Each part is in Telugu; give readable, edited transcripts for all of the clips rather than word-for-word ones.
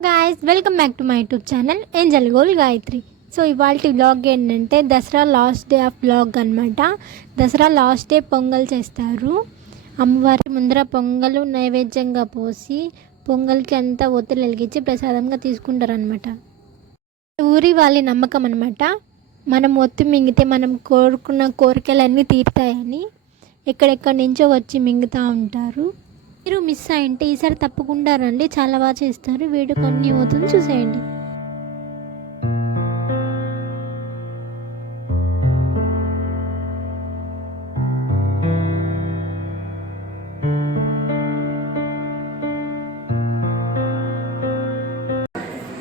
Guys welcome back to my YouTube channel Angel goal Gayatri. So ఇవాళ వ్లాగ్ ఏంటంటే Dasara last day of vlog అనమాట. దసరా లాస్ట్ డే పొంగల్ చేస్తారు. అమ్మవారి ముందర పొంగలు నైవేద్యంగా పోసి పొంగల్కి అంతా ఒత్తులు వెలిగించి ప్రసాదంగా తీసుకుంటారు అనమాట. ఊరి వాళ్ళ నమ్మకం అనమాట. మనం ఒత్తు మింగితే మనం కోరుకున్న కోరికలన్నీ తీరుతాయని ఎక్కడెక్కడి నుంచో వచ్చి మింగుతూ ఉంటారు. మీరు మిస్ అయింటే ఈసారి తప్పకుండా రండి, చాలా బాగా చేస్తారు. వీడియో కొన్ని అవుతుంది చూసేయండి.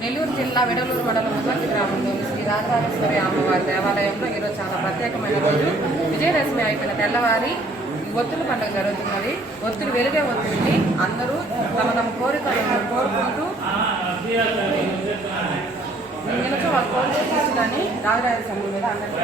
నెల్లూరు జిల్లా వెడలూరు మండలం ముద్దంగి గ్రామంలోని శ్రీ రాజరాజేశ్వరి అమ్మవారి దేవాలయంలో ఈరోజు చాలా ప్రత్యేకమైన రోజు. విజయదశమి అయిపోయిన తెల్లవారి ఒత్తుల పండుగ జరుగుతున్నది. ఒత్తులు వెలిగే ఒత్తుల్ని అందరూ తమ తమ కోరికలను కోరుకుంటూ నిలచో వాళ్ళ కోరిక తీసుకుని రాజరాజేశ్వరి మీద అందరికీ